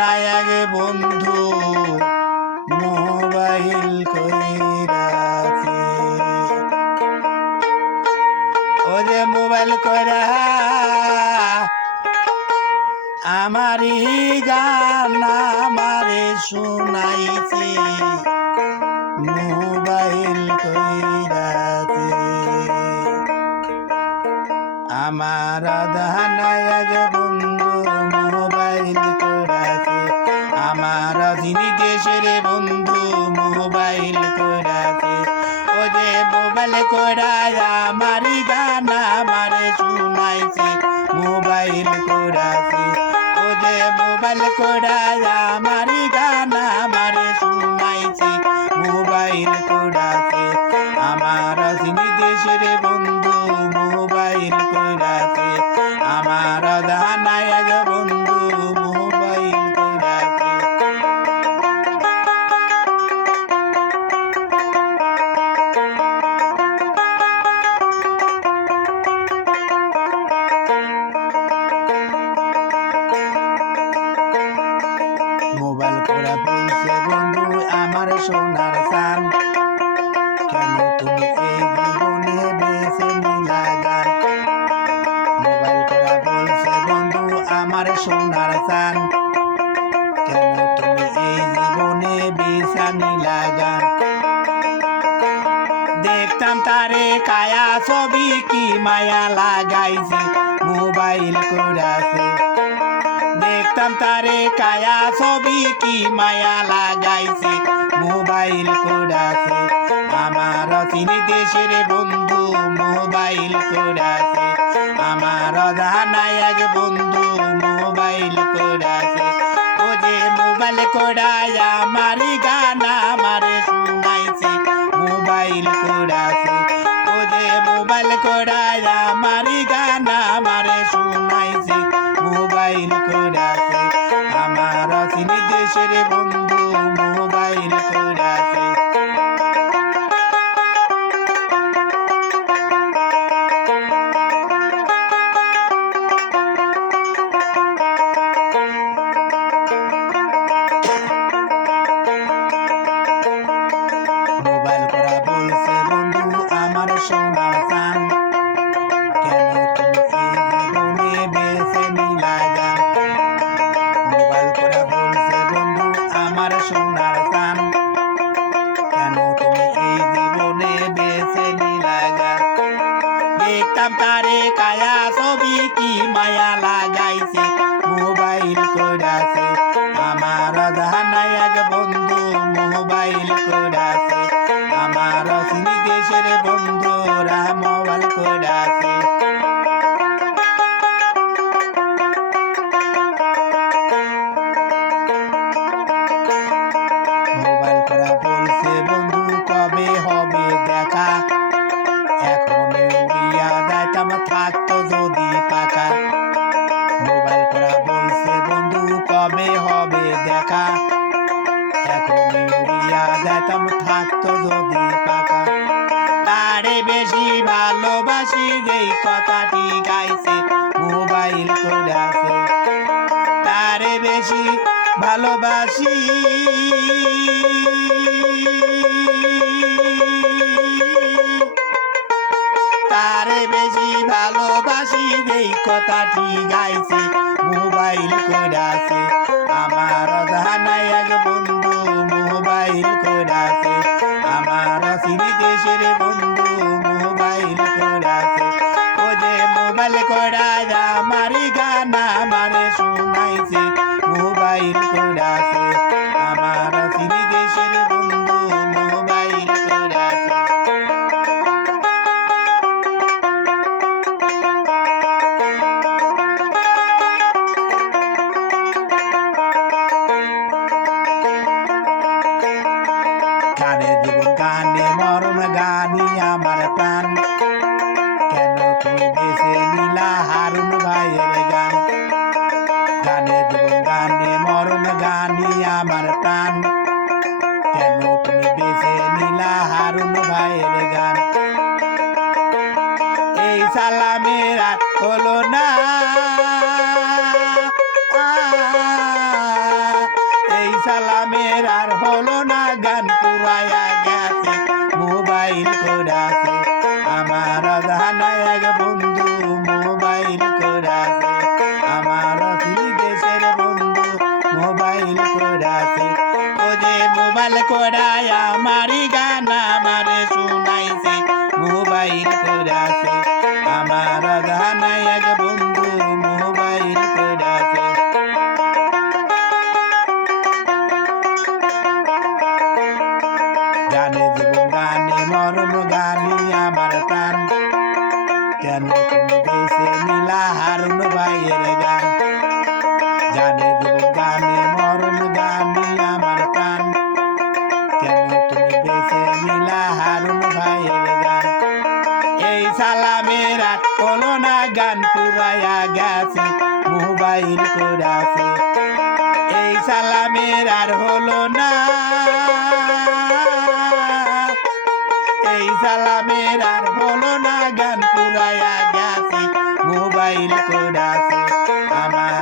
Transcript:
নায়ক বন্ধু মোবাইল কইরাছে, ও যে মোবাইল কইরা আমারই গান আমারে শুনাইছে, মোবাইল কইরাছে আমার নায়ক বন্ধু মোবাইল কইরাছে, আমার যিনি দেশের বন্ধু মোবাইল কইরাছে, ও যে মোবাইল কইরা আমারই গান আমারে শুনাইছে, মোবাইল কইরাছে, ও যে মোবাইল কইরা আমারই গান আমারে শুনাইছে, মোবাইল কইরাছে আমার যিনি দেশের বন্ধু মোবাইল কইরাছে, আমার নায়ক বন্ধু মোবাইল কইরাছে। মোবাইল করা বলছে বন্ধু আমার সোনার চান, কেন তুমি এই জীবনে বেছে নিলা গান, মোবাইল করা বলছে বন্ধু আমার সোনার চান, কেন তুমি এই জীবনে বেছে নিলা গান, দেখতাম তারে কায়া ছবি কি মায়া লাগাইছে, মোবাইল করাছে, দেখতাম তারে কায়া ছবি কি মায়া লাগাইছে, মোবাইল করাছে আমার চিনি দেশের বন্ধু মোবাইল করাছে, আমার নায়ক বন্ধু মোবাইল করাছে, ও যে মোবাইল করায় আমারই গান আমারে শুনাইছে, মোবাইল করাছে, ও যে মোবাইল করায় আমারই গান আমারে শুনাইছে, মোবাইল করাছে আমার চিনি দেশের বন্ধু মোবাইল করাছে। মোবাইল করা বলছে বন্ধু আমার সোনার চান, কেন তুমি এই জীবনে বেছে নিলা গান, মোবাইল করা বলছে বন্ধু আমার সোনার চান, কেন তুমি এই জীবনে বেছে নিলা গান, দেখতাম তারে কায়া ছবি কি মায়া লাগাইছে, মোবাইল করাছে আমার নায়ক বন্ধু মোবাইল করাছে, আমার চিনি দেশের বন্ধুরা মোবাইল করাছে। মোবাইল করা বলছে বন্ধু কবে হবে দেখা, এখন উড়িয়া যাইতাম থাকতো যদি পাকা, মোবাইল করা বলছে বন্ধু কবে হবে দেখা, এখন উড়িয়া যাইতাম থাকতো যদি পাকা, তারে বেশি ভালোবাসি যেই কথাটি গাইছে, মোবাইল করাছে তারে বেশি ভালোবাসি, তারে বেশি ভালোবাসি যেই কথাটি গাইছে, মোবাইল করাছে আমার নায়ক বন্ধু মোবাইল করাছে, আমার চিনি দেশের বন্ধু মোবাইল করাছে, ও যে মোবাইল মরণ গানি আমার প্রাণ কেন তুমি বেছে নিলা হারুন ভাইয়ের গান গানে জীবন গানে মরণ গানি আমার প্রাণ কেন তুমি বেছে নিলা হারুন ভাইয়ের গান এই সালামের আর হলো না এই সালামের আর হলো না গান পুরায়া গেছে মোবাইল করাছে আমার জানায় এক বন্ধু মোবাইল করাছে আমার দেশের বন্ধু মোবাইল করাছে ও যে মোবাইল করায় আমারই গান আমারে শুনাইছে মোবাইল করাছে আমার জানায় এক বন্ধু মোবাইল করাছে গানে জীবন গানে মরণ গানি আমার প্রাণ কেন তুমি বেছে নিলা হারুন ভাইয়ের গান গানে জীবন গানে মরণ গানি আমার প্রাণ কেন তুমি বেছে নিলা হারুন ভাইয়ের গান এই সালামের আর হলো না গান পুরায়া গেছে মোবাইল করাছে এই সালামের আর হলো না এই সালামের আর হলো না গান পুরায়া গেছে মোবাইল করাছে আমার